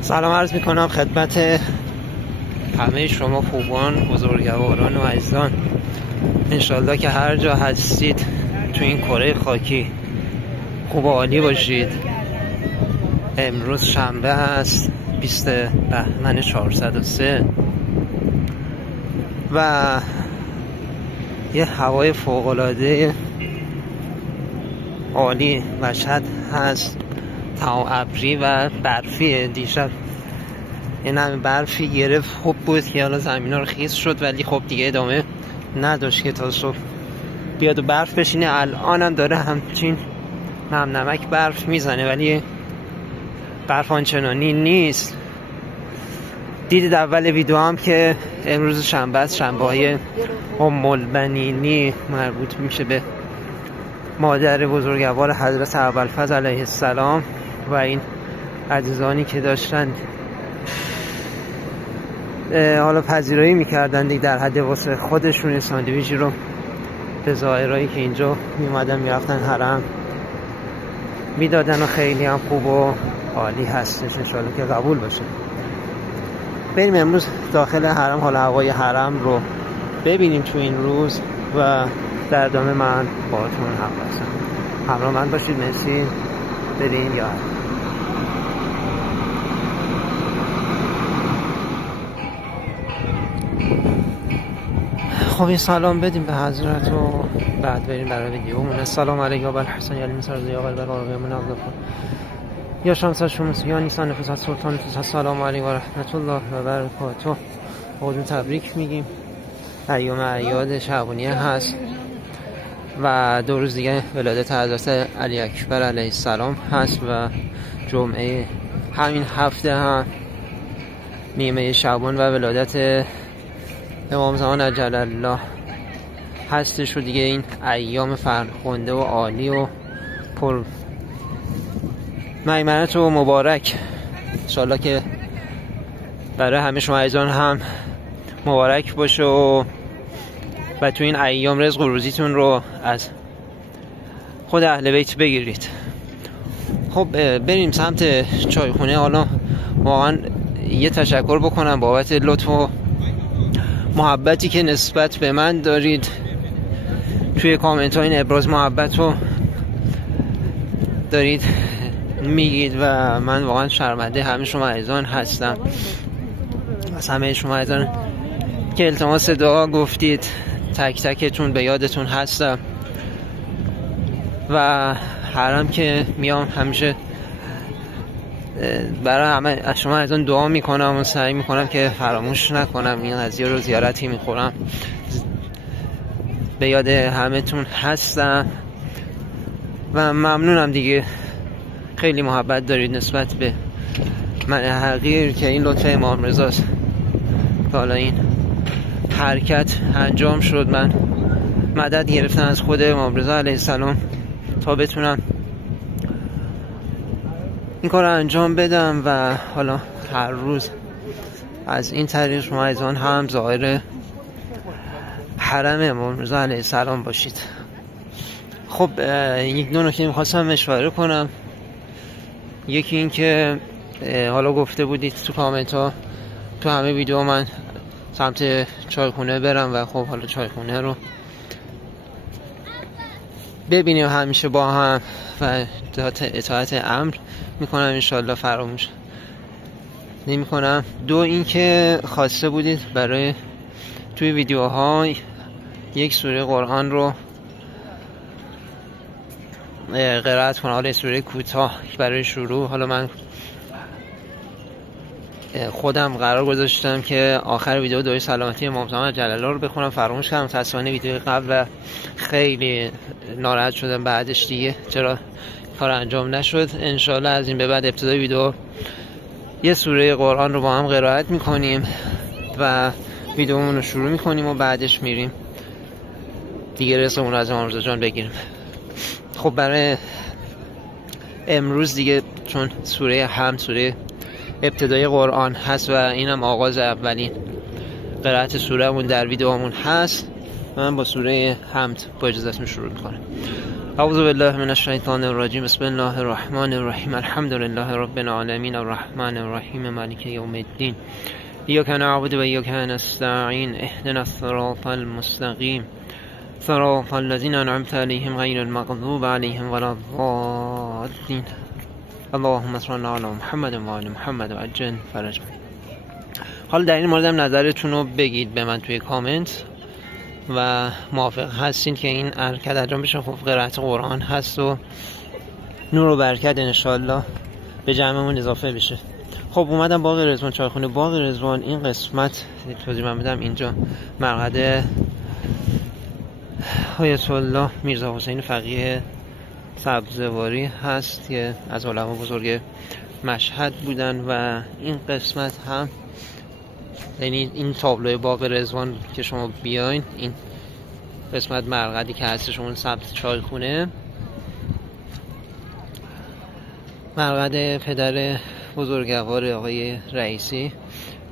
سلام عرض میکنم خدمت همه شما خوبان، بزرگواران و عزیزان. انشالله که هر جا هستید تو این کره خاکی خوب و عالی باشید. امروز شنبه هست 20 بهمن 403 و یه هوای فوق‌العاده عالی مشهد هست، تمام ابری و برفی. دیشب یه نمی برفی گرفت، خوب بود که حالا زمین ها رو خیس شد، ولی خب دیگه ادامه نداشت که تا صبح بیاد و برف بشینه. الان هم داره همچین نمنمک برف میزنه، ولی برف آنچنانی نیست. دیدید اول ویدیو هم که امروز شنبه است، شنبه های ام البنینی مربوط میشه به مادر بزرگوار حضرت ابوالفضل علیه السلام و این عزیزانی که داشتن حالا پذیرایی میکردن دیگه در حد واسه خودشون ساندویچی رو به زائرایی که اینجا میومدن میرفتن حرم میدادن و خیلی هم خوب و عالی هستش. انشالله که قبول باشه. بریم امروز داخل حرم، حالا هوای حرم رو ببینیم تو این روز و در ادامه من باهاتون همراه من باشید. مرسی. بریم یا خب این سلام بدیم به حضرت و بعد بریم برای ویدیومون. السلام علیکم و الحسن یعنی مثال زیاد قلب قربی من عبد یا شمس شمس یا نیسان نفس سلطان نفس. السلام علیکم و رحمت الله و برکاته. خودمون تبریک میگیم. ایام اعیاد شعبانیه هست و 2 روز دیگه ولادت حضرت علی اکبر علیه السلام هست و جمعه همین هفته هم نیمه شعبان و ولادت امام زمان عجل الله هستش و دیگه این ایام فرخنده و عالی و پر میمنت و مبارک انشالله که برای همه شما عزیزان هم مبارک باشه و تو این ایام رزق و روزیتون رو از خود اهل بیت بگیرید. خب بریم سمت چایخونه. حالا واقعا یه تشکر بکنم بابت لطف و محبتی که نسبت به من دارید. توی کامنت ها این ابراز محبت رو دارید میگید و من واقعا شرمنده همه شما عزیزان هستم. از همه شما عزیزان که التماس دعا گفتید، تک تکتون به یادتون هستم و حرم که میام همیشه برای همه از شما عزیزان دعا میکنم و سعی میکنم که فراموش نکنم. این قضیه رو زیارتی میخورم، به یاد همه تون هستم و ممنونم دیگه. خیلی محبت دارید نسبت به من حقیر که این لطف امام رضاست. حالا این حرکت انجام شد، من مدد گرفتم از خود امام رضا علیه السلام تا بتونم این کار رو انجام بدم و حالا هر روز از این طریق شما عزیزان هم ظاهر حرم امام رضا علیه السلام باشید. خب یک دو نکته میخواستم اشاره کنم. یکی این که حالا گفته بودید تو کامنت ها تو همه ویدیو من سمت چایخونه برم و خب حالا چایخونه رو ببینیم همیشه با هم و اطاعت امر میکنم انشالله، فراموش نمی کنم. دو این که خواسته بودید برای توی ویدیوها یک سوره قرآن رو قرائت کنم. حالا سوره کوتاه برای شروع. حالا من خودم قرار گذاشتم که آخر ویدیو دعای سلامتی امام زمان جل الله رو بخونم، فراموش کردم. متأسفانه ویدیو قبل و خیلی ناراحت شدم بعدش دیگه چرا کار انجام نشد. انشالله از این به بعد ابتدای ویدیو یه سوره قرآن رو با هم قرائت میکنیم و ویدیومون رو شروع میکنیم و بعدش میریم دیگه رسمون رو از امام رضا جان بگیریم. خب برای امروز دیگه چون سوره حمد سوره ابتدای قرآن هست و اینم آغاز اولین قرائت سورهمون در ویدیومون هست، من با سوره حمد با اجازهتون شروع میکنم. اعوذ بالله من الشیطان الرجیم. بسم الله الرحمن الرحیم. الحمد لله رب العالمین الرحمن الرحیم مالک یوم الدین. ایاک نعبد و ایاک نستعین. اهدنا الصراط المستقیم صراط الذین انعمت علیهم غیر المغضوب علیهم ولا الضالین. اللهم صل علی محمد و آل محمد و عجل فرجهم. حالا در این موردم نظرتون رو بگید به من توی کامنت و موافق هستین که این حرکت انجام بشه. خب قرائت قرآن هست و نور و برکت انشالله به جمعمون اضافه بشه. خب اومدم باغ رضوان، چایخونه باغ رضوان. این قسمت توضیح من بدم، اینجا مقعد آیت الله میرزا حسین فقیه سبزواری هست که از علما بزرگ مشهد بودن و این قسمت هم یعنی این تابلوی باغ رضوان که شما بیاین، این قسمت مرقدی که هستش اون سبز چایخونه، مرقد پدر بزرگوار آقای رئیسی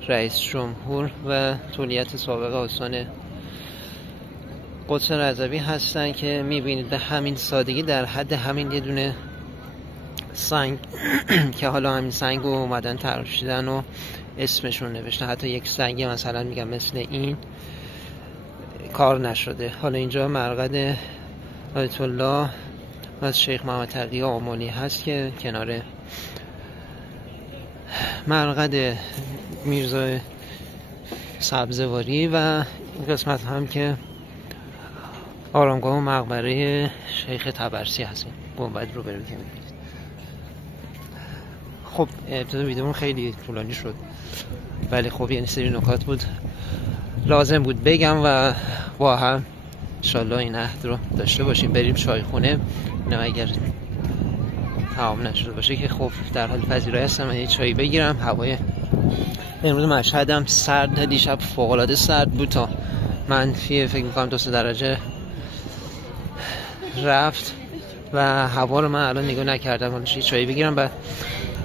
رئیس جمهور و تولیت سابق آستان قدس رضوی هستن که میبینید به همین سادگی در حد همین یه دونه سنگ که حالا همین سنگ رو اومدن تراشیدن و اسمشون نوشته. حتی یک سنگ مثلا میگم مثل این کار نشده. حالا اینجا مرقد آیت الله از شیخ محمد تقی آملی هست که کنار مرقد میرزا سبزواری و این قسمت هم که آرامگاه و مقبره شیخ طبرسی هستیم. گنبد رو برید که میبینید. خب ابتدا ویدیومون خیلی طولانی شد ولی خب یه سری نکات بود لازم بود بگم و با هم انشالله این عهد رو داشته باشیم. بریم چایخونه. نه اگر تمام نشده باشه که خب در حال پذیرایی هستم یه چایی بگیرم. هوای امروز مشهدم سرد، دیشب فوق‌العاده سرد بود تا منفی فکر می‌کنم 2-3 درجه رفت و هوا رو من الان نگاه نکردم. حالا یه چایی بگیرم بعد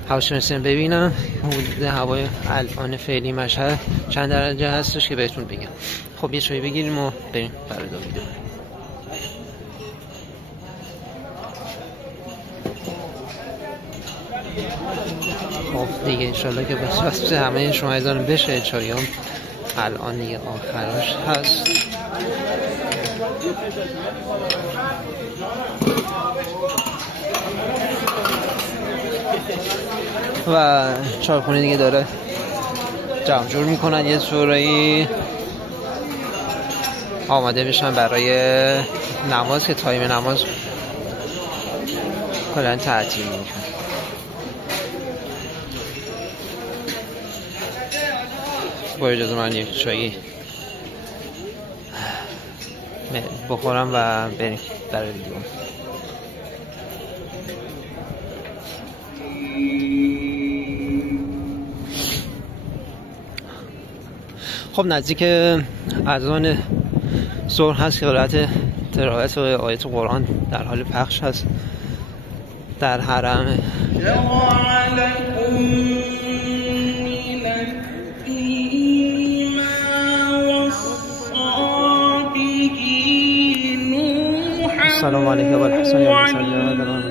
هواشناسی ببینم حدود هوای الان فعلی مشهد چند درجه هستش که بهتون بگم. خب یه چایی بگیریم و بریم برای ویدیو. خب دیگه انشالله که بس همه شما ایزان بشه. چایام الان دیگه آخرش هست. و چایخونه دیگه داره جمع جور میکنن یه جورایی آماده بشن برای نماز که تایم نماز کلن تعطیل میکن. با اجازه من یک چایی بخورم و بریم برای ویدیو. خب نزدیک اذان ظهر هست که قرائت تلاوت آیات قرآن در حال پخش هست در حرم. السلام علیکم و الحسن یا السلام علیکم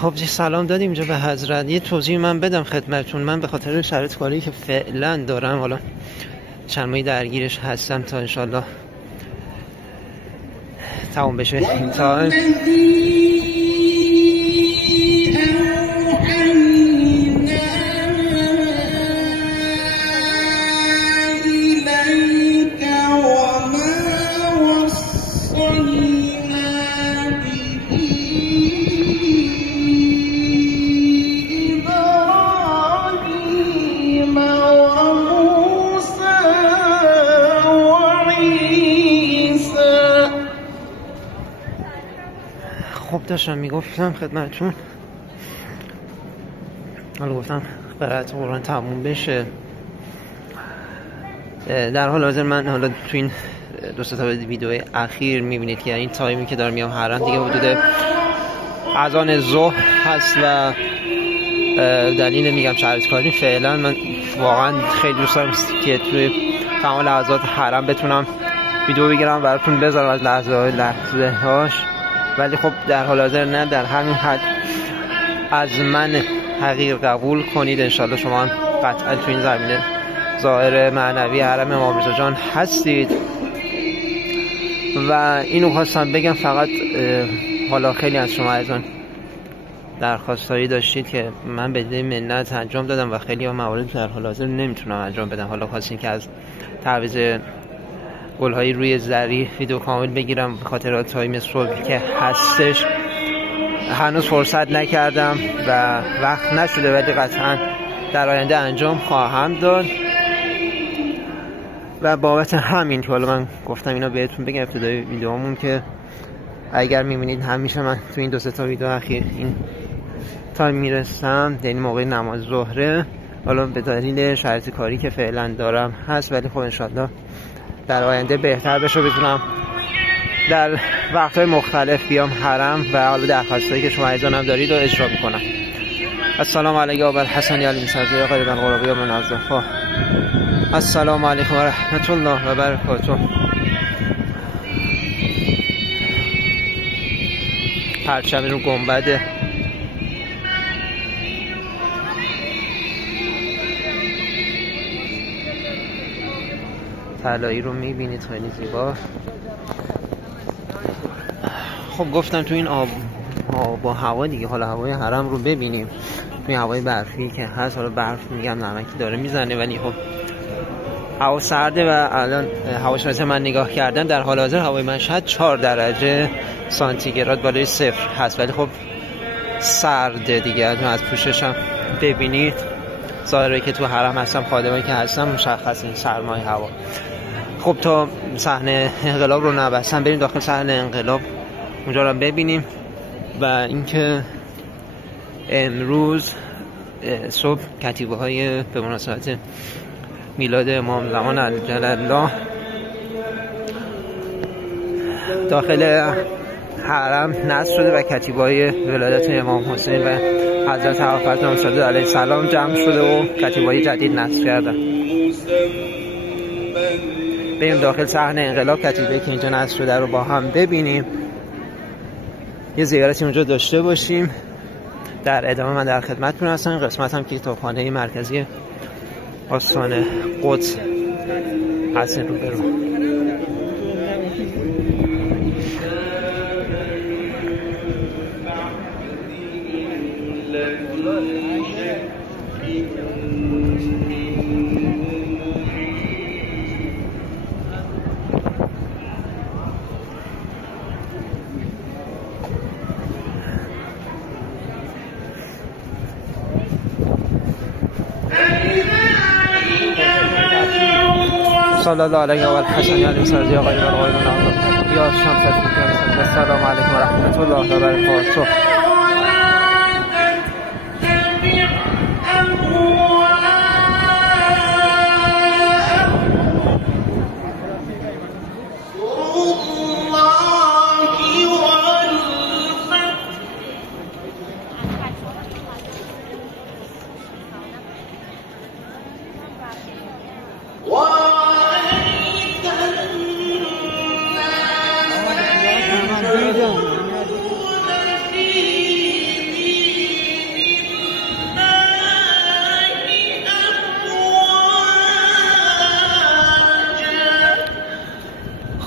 و خب سلام دادیم اینجا به حضرت. یه توضیح من بدم خدمتتون. من به خاطر شرایط کاری که فعلا دارم حالا چند ماهی درگیرش هستم تا انشالله تمام بشه این تایم. داشتم میگفتم خدمتتون، حالا گفتم قرائت قرآن تموم بشه. در حال حاضر من حالا تو این 2 تا ویدیو اخیر میبینید که این تایمی که دارم میام حرم دیگه حدود اذان ظهر هست و دلیل میگم شرایط کاری فعلا من واقعا خیلی دوست دارم که توی تمام لحظات حرم بتونم ویدیو بگیرم براتون بذارم از لحظه هاش، ولی خب در حال حاضر نه. در همین حد از من حقیر قبول کنید، انشالله شما هم قطعا تو این زمینه ظاهر معنوی حرم امام رضا جان هستید. و اینو خواستم بگم فقط، حالا خیلی از شما از آن درخواستایی داشتید که من به دلیل منت انجام دادم و خیلی ها موارد در حال حاضر نمیتونم انجام بدم. حالا خواستین که از تعویض گل‌های روی زری ویدیو کامل بگیرم به خاطر تایم صبح که هستش، هنوز فرصت نکردم و وقت نشده، ولی قطعا در آینده انجام خواهم داد. و بابت همین که حالا من گفتم اینا بهتون بگم ابتدای ویدیومون که اگر میبینید همیشه من تو این 2 تا ویدیو اخیر این تایم میرسم، یعنی موقع نماز ظهره، حالا به دلیل شرایط کاری که فعلا دارم هست، ولی خب انشالله در آینده بهتر بشه بتونم در وقت‌های مختلف بیام حرم و حالا درخواستایی که شما عزیزانم دارید رو اجرا میکنم. السلام علیکم و الحسن علی سرزوی قریب القربی و منظفه. السلام علیکم و رحمت الله و برکاته. پرچم رو گنبده طلایی رو میبینید، خیلی زیبا. خب گفتم تو این آب با هوا دیگه، حالا هوای حرم رو ببینیم. توی هوای برفی که هست، حالا برف میگم نمکی داره میزنه، ولی خب هوا سرده و الان هواش من نگاه کردم در حال حاضر هوای مشهد 4 درجه سانتیگراد بالای 0 هست، ولی خب سرده دیگه. از پوششم ببینید ظاهره که تو حرم هستم، خادمایی که هستم مشخص این سرمای هوا. خب تا صحنه انقلاب رو نبستم، بریم داخل صحنه انقلاب اونجا رو ببینیم. و اینکه امروز صبح کتیبه های به مناسبت میلاد امام زمان عجل الله داخل حرم نصب شده و کتیبه های ولادت امام حسین و حضرت حافظ امام صادق علیه السلام جمع شده و کتیبه های جدید نصب کردن. بریم داخل صحنه انقلاب، کتیبه که اینجا نصب شده رو با هم ببینیم، یه زیارتی اونجا داشته باشیم. در ادامه من در خدمتتون هستم. قسمت هم که کتابخانه مرکزی آستان قدس هست رو برو. صلی الله علیه و الحسن علی سرزی آقای برقای منعظم یا شمس الدین. السلام علیکم و رحمت الله و برکاته.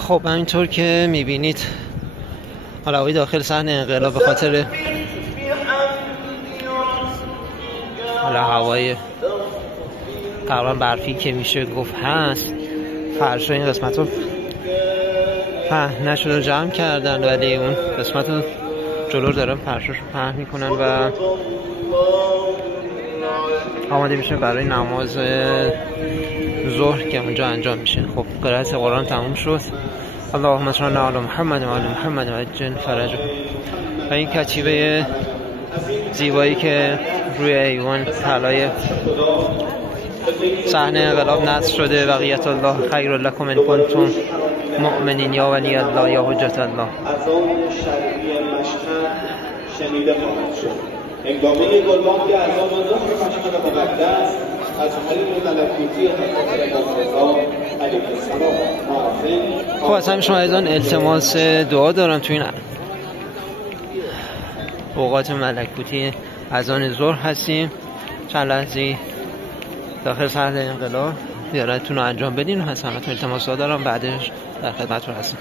خب همینطور که میبینید حالا داخل صحنه انقلاب به خاطر حالا هوای تقریبا برفی که میشه گفت هست، فرش این قسمت رو پهن نشده جمع کردن، ولی اون قسمت رو جلو دارن فرشش رو پهن میکنن و آماده میشه برای نماز ظهر که اونجا انجام میشه. خب قرائت قرآن تموم شد. اللهم صل علی محمد و آل محمد و عجل فرجه. و این کتیبه زیبایی که روی ایوان طلای صحنه انقلاب نصب شده: بقیت الله خیر لکم ان کنتم مؤمنین یا ولی الله یا حجت الله. اذان شرعی مشهد شنیده خواهد شد. هنگامه گلبانگ اذان ظهر مشهد مقدس از حریم ملکوتی حضرت رضا علیه السلام معظم. خب از همین شما ایضان التماس دعا دارم تو این اوقات ملکوتی اذان ظهر هستیم. چند لحظه داخل صحنه انقلاب زیارتتون رو انجام بدین. از همتون التماس دعا دارم، بعدش در خدمتتون هستم.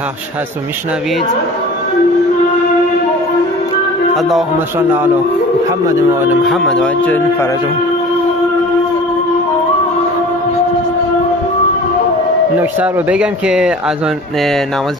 پخش هست و میشنوید. اللهم صل علی محمد و آل محمد و عجل فرجهم. نکته رو بگم که از آن نماز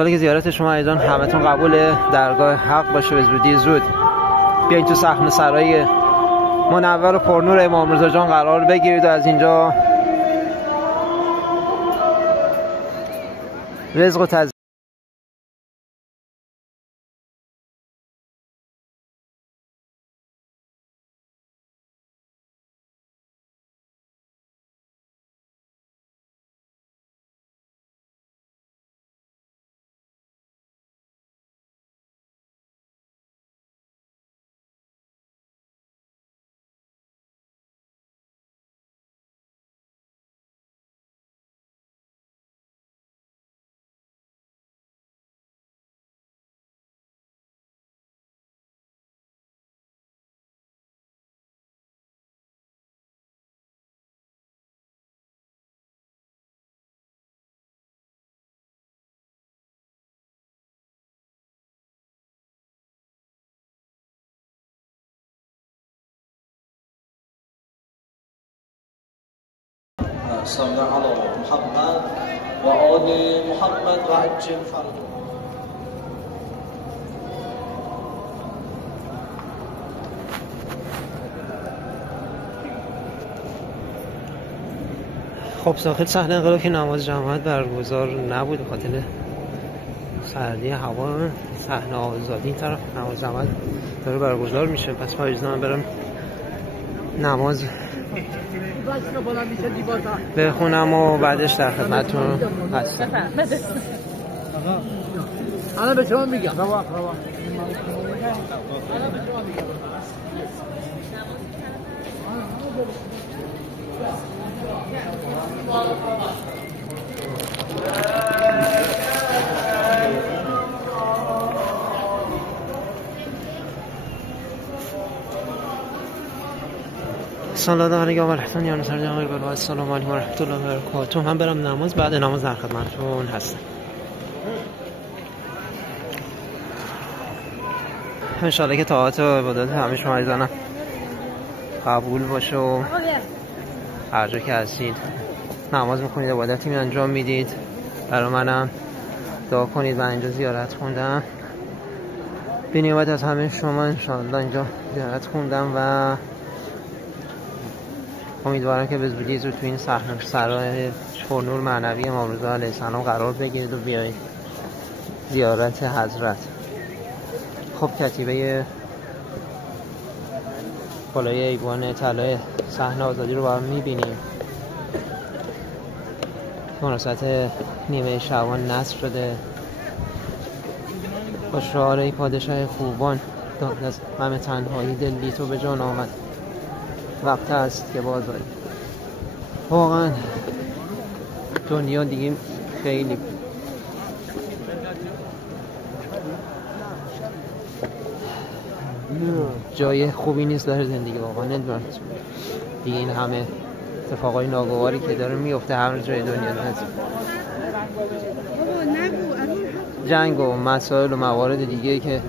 سالی که زیارت شما ایضان همتون قبول درگاه حق باشه به زودی زود. بیاین تو صحن سرای منور و پرنور امام رضا جان قرار بگیرید و از اینجا رزق و صل على محمد وآل محمد وعجل فرجهم. خب داخل صحنه انقلاب که نماز جماعت برگزار نبود به خاطر سردی هوا، صحنه آزادی این طرف نماز جماعت داره برگزار میشه. پس پاییزه من برم نماز بخونم و بعدش در خدمتتون هستم. الان به شما میگم. سلام علیکم و رحمت الله و السلام علیکم و رحمت الله و برکاته. من برم نماز، بعد نماز در خدمتتون هستم. انشالله که طاعت و عبادت همه شما عزیزانم قبول باشه و هر جا که هستید نماز میخونید، عبادتی انجام میدید، برای منم دعا کنید. من اینجا زیارت خوندم، به نیابت از همه شما انشالله اینجا زیارت خوندم و امیدوارم که به زودی زود تو این صحنه سرای پرنور معنوی امام رضا علیه السلام قرار بگیرید و بیایید زیارت حضرت. خب کتیبه بالای ایوان طلای صحنه آزادی رو با هم میبینیم. مناسبت نیمه شعبان نصر شده با شعار ای پادشاه خوبان، داد از غم تنهایی دل بی تو به جان آمد، وقت است که باز آیی. واقعا دنیا دیگه خیلی جای خوبی نیست داره زندگی. واقعا نمیدونم دیگه این همه اتفاقای ناگواری که داره میفته هر جای دنیا هست، جنگ و مسائل و موارد دیگه که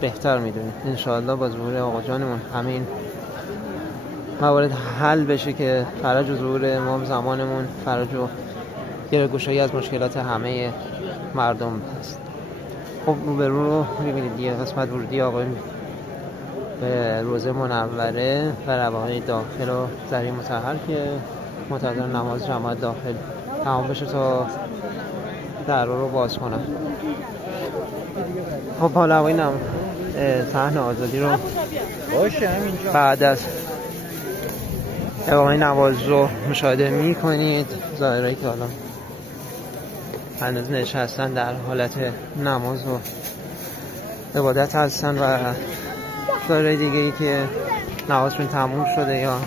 بهتر میدونید. انشاءالله با ظهور آقا جانمون همه این موارد حل بشه که فرج و ظهور امام زمانمون فرج و گره‌گشایی از مشکلات همه مردم هست. خب روبرو رو میبینید دیگه، قسمت ورودی آقایون به روضه منوره و روانه داخل و زرین مطهر که منتظر نماز جماعت داخل تمام بشه تا در رو باز کنم. خب حالا آقایون صحنه آزادی رو بعد از اقامه نماز رو مشاهده می کنید. ظاهرهایی که حالا هنوز نشستن در حالت نماز و عبادت هستن و ظاهرهای دیگه ای که نمازشون تموم شده یا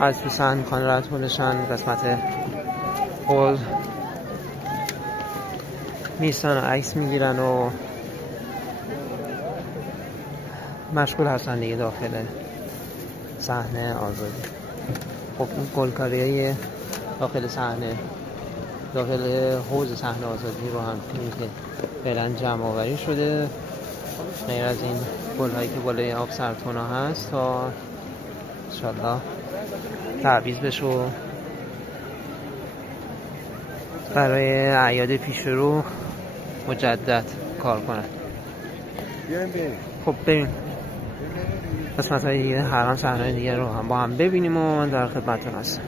از تو سن میخوان رد کنشن قسمت حوض میستن و عکس میگیرن و مشغول هستن دیگه داخل صحنه آزادی. خب این گلکاریای داخل صحنه داخل حوض صحنه آزادی رو هم که فعلا جمع آوری شده، غیر از این گل‌هایی که بالای آب سرتونا هست تا انشالله تعویض بشه و برای اعیاد پیش رو مجدد کار کنن. خب بریم قسمت های دیگه حرم صحنه دیگه رو هم با هم ببینیم و من در خدمتتون هستم.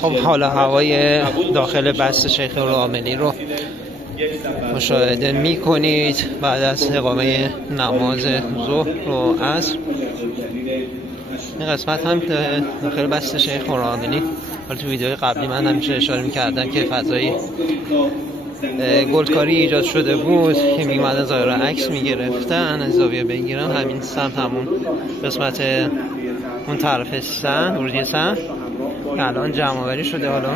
خب حالا هوای داخل بست شیخ راملی رو مشاهده می کنید بعد از اقامه نماز ظهر و عصر. این قسمت هم داخل بست شیخ راملی، حالا تو ویدیوی قبلی من همیشه اشاره می‌کردم که فضای گلکاری ایجاد شده بود که می‌اومدن ظاهرا عکس می‌گرفتن از زاویه بگیرن. همین سمت همون قسمت اون طرف سن ورودی سن که الان جمع آوری شده. حالا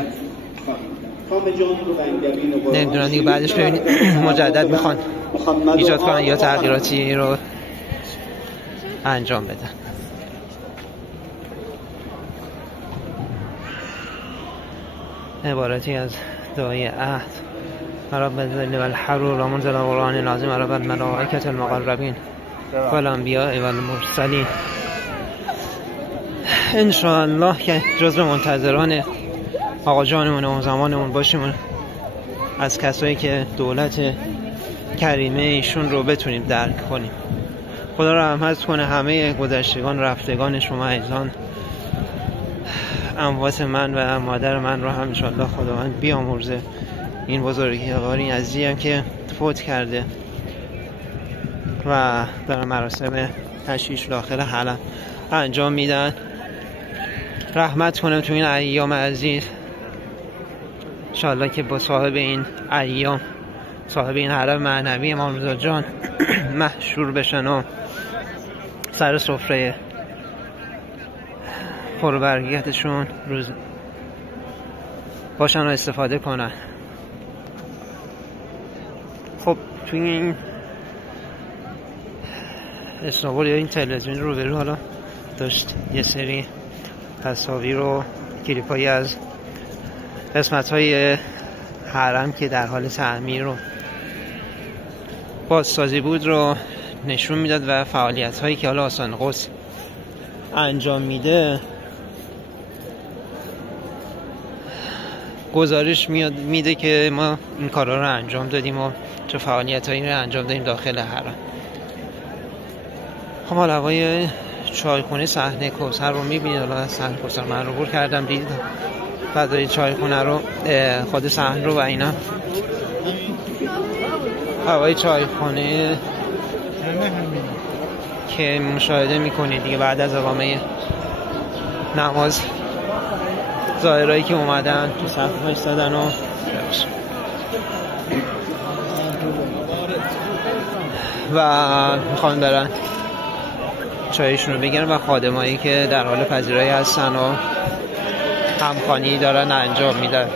نمیدونم دیگه بعدش ببینید مجدد میخوان ایجاد کنن یا تغییراتی رو انجام بدن. عبارتی از دعای عهد رب الذل والحرور و منزل القرآن العظیم رب الملائکة المقربین و الانبیاء و المرسلین. انشاءالله که جزو منتظران آقا جانمون و زمانمون باشیم، از کسایی که دولت کریمه ایشون رو بتونیم درک کنیم. خدا رحمت کنه همه گذشتگان رفتگان شما عزیزان، اموات من و مادر من رو هم انشاءالله خداوند بیامرزه. این بزرگواری عزیزی هم که فوت کرده و در مراسم تشییع داخل حلم انجام میدن، رحمت کنم تو این ایام عزیز. انشاءالله که با صاحب این ایام، صاحب این حرم معنوی امام رضا جان محشور بشن و سر سفره پربرکتشون روز باشن و استفاده کنن. خب توی این اسنابول یا این تلویزیون رو برو حالا داشت یه سری تصاویر و کلیپایی از قسمت‌های حرم که در حال تعمیر و بازسازی بود رو نشون میداد و فعالیت‌هایی که حالا آستان قدس انجام میده گزارش میده که ما این کارا رو انجام دادیم و چه فعالیت‌هایی رو انجام دادیم داخل حرم. خب حالا هوای چایخونه صحنه کوثر رو میبینید. حالا صحنه کوثر من رو بور کردم دید فضای چایخونه رو، خود صحنه رو و اینا. هوای چایخونه که مشاهده میکنید دیگه بعد از اقامه نماز، زائرایی که اومدن تو صف وایسادن و میخوان برن چایشون رو بگیرن و خادمایی که در حال پذیرایی هستن و همخوانی دارن انجام میدن.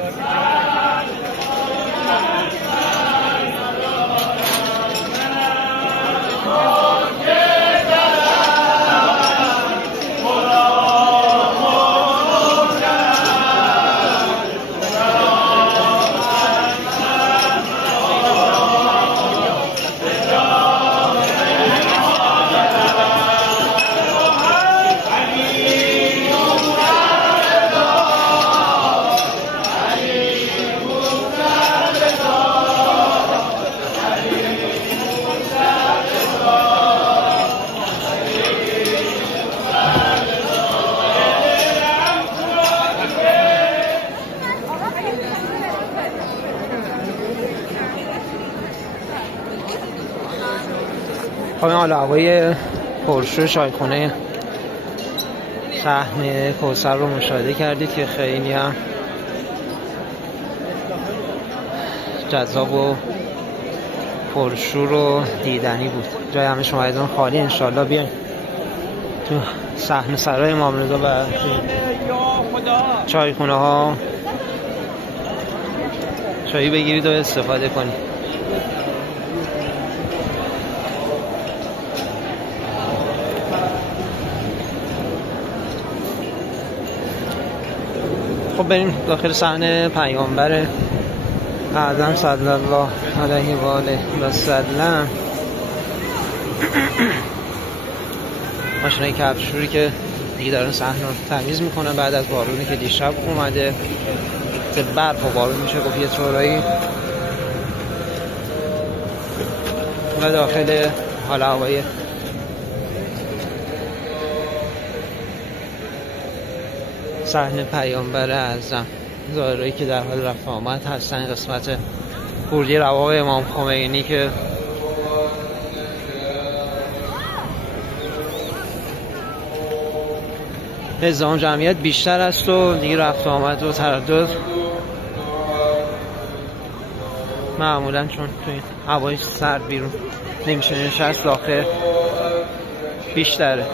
خب حالا هوای پرشور چایخونه صحنه کوثر رو مشاهده کردید که خیلی هم جذاب و پرشور و دیدنی بود. جای همه شما عزیزان خالی. انشالله بیاین تو صحنه سرای امام رضا و چایخونه ها چایی بگیرید و استفاده کنید. خب بریم داخل صحنه پیامبر اعظم صلی الله علیه و آله و سلم. ماشینای کفشوری که دیگه دارن صحنه رو تمیز میکنن بعد از بارونی که دیشب اومده، که برف و بارون میشه گفت یه طورایی. و داخل حالا هوای صحنه پیامبر اعظم، زائرایی که در حال رفت آمد هستن. قسمت ورودی رواق امام خمینی که نظام جمعیت بیشتر است و دیگه رفت آمد و تردد معمولا چون توی هوای سرد بیرون نمیشه نشست، داخل بیشتره.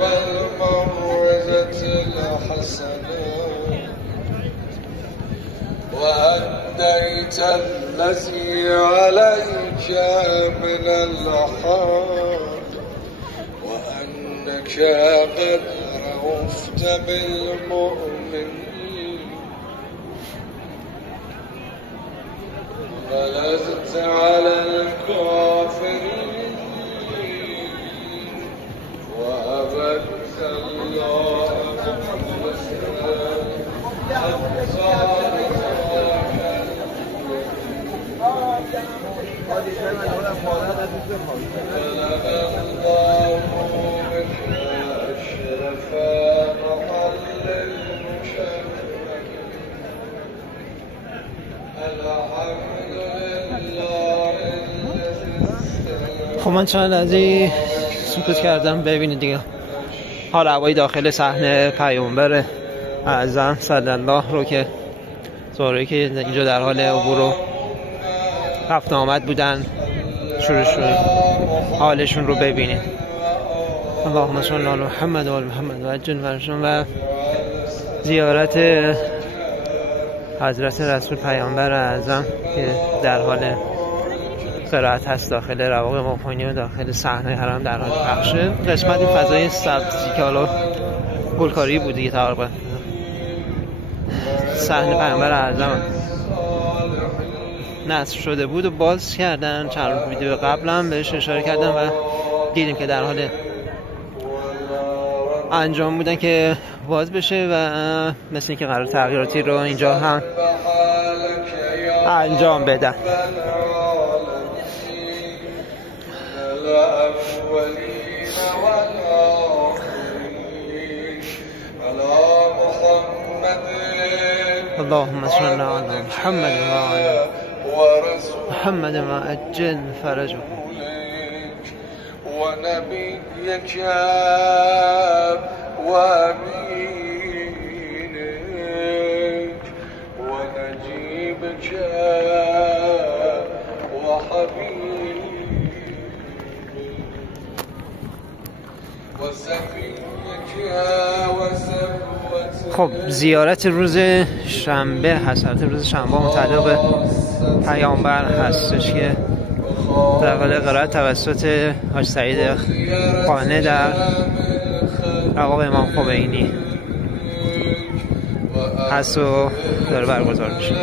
والموعظة الحسنة وأديت الذي عليك من الحق وأنك قد رأفت بالمؤمنين غلظت على الكافرين وأبدت الله خب من چند لحظه سکوت کردم ببینید دیگه حال هوای داخل صحنه پیامبر اعظم صلی الله رو که زوری که اینجا در حال عبور و رفت آمد بودن شروع حالشون رو ببینید. اللهم صل علی محمد و آل محمد و عجل فرجهم و زیارت حضرت رسول پیامبر اعظم که در حال قرائت هست داخل رواق ماپانی و داخل صحنه حرم در حال پخشه. قسمت این فضای سبزی که حالا گلکاری بود دیگه تقریبا صحنه پیامبر اعظم نصب شده بود و باز کردن. چند ویدیو قبل هم بهش اشاره کردم و دیدیم که در حال انجام بودن که باز بشه و مثل اینکه قرار تغییراتی رو اینجا هم انجام بدن. اللهم صل على محمد وعلى محمد وعجل فرجه ونبيك وأمينك ونجيبك وحبيبك وسفيك وسفوتك. خب زیارت روز شنبه هست، روز شنبه متعلق به پیامبر هستش که در حال قرائت توسط حاج سعید قانع در رواق امام خمینی هست و داره برگزار میشه.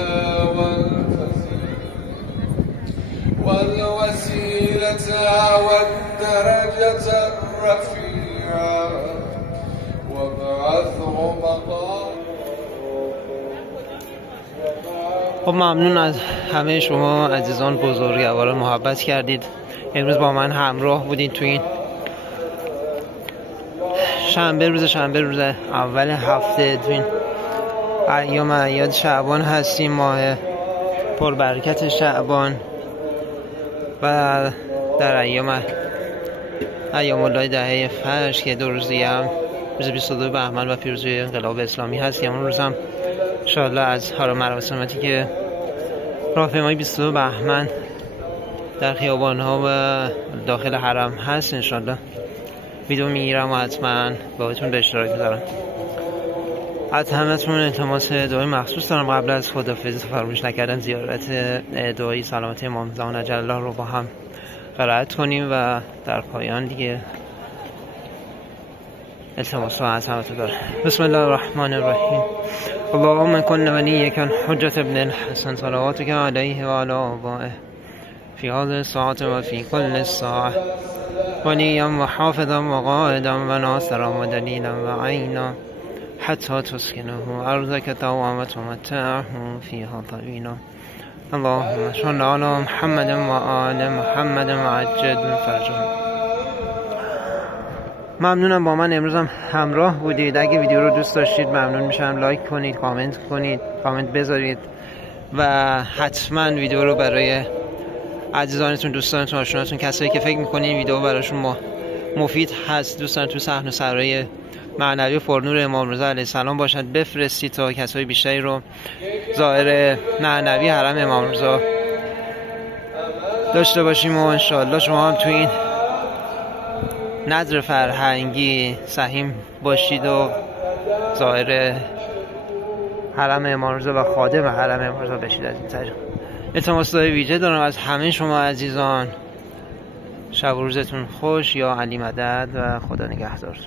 والوسيلة والدرجة الرفيعة وبعثه مقام. خب ممنون از همه شما عزیزان بزرگواران محبت کردید. امروز با من همراه بودید تو این روز شنبه روز اول هفته تو این ایام اعیاد شعبان هستیم، ماه پربرکت شعبان و در ایام الله دهه فجر که دو روزی هم روز 22 بهمن و پیروزی انقلاب اسلامی هست. اون روز هم انشاءالله از حرم مراسماتی که راهپیمایی 22 بهمن در خیابان‌ها و داخل حرم هست انشاءالله ویدیو میگیرم و حتما باهاتون به اشتراک بذارم. از همتون التماس دعای مخصوص دارم قبل از خداحافظی فراموش نکردن زیارت دعای سلامتی امام زمان عجل الله رو با هم قرائت کنیم و در پایان دیگه التماس از همتون دارم. بسم الله الرحمن الرحیم. اللهم کن ولیک حجة ابن الحسن صلواتک علیه و علی آبائه فی هذه الساعة و فی کل الساعة ولیا و حافظا و قائدا و ناصرا و دلیلا و عینا حتی تسکنه ارضک طوعا و تمتعه فیها طویلا. اللهم صل علی محمد و آل محمد و عجل فرجهم. ممنونم با من امروز هم همراه بودید. اگه ویدیو رو دوست داشتید ممنون میشم لایک کنید، کامنت بذارید و حتما ویدیو رو برای عزیزانتون، دوستانتون، آشناتون، کسایی که فکر میکنین ویدیو براشون مفید هست، دوستان تو صحن و سرای معنوی پرنور امام رضا علیه السلام باشد بفرستید تا کسای بیشتری رو زائر معنوی حرم امام رضا داشته باشیم و انشاءالله شما هم تو این نظر فرهنگی سهیم باشید و زائر حرم امام رضا و خادم حرم امام رضا بشید. از این طریق التماس‌های ویژه دارم از همه شما عزیزان. شب و روزتون خوش. یا علی مدد و خدا نگهدار.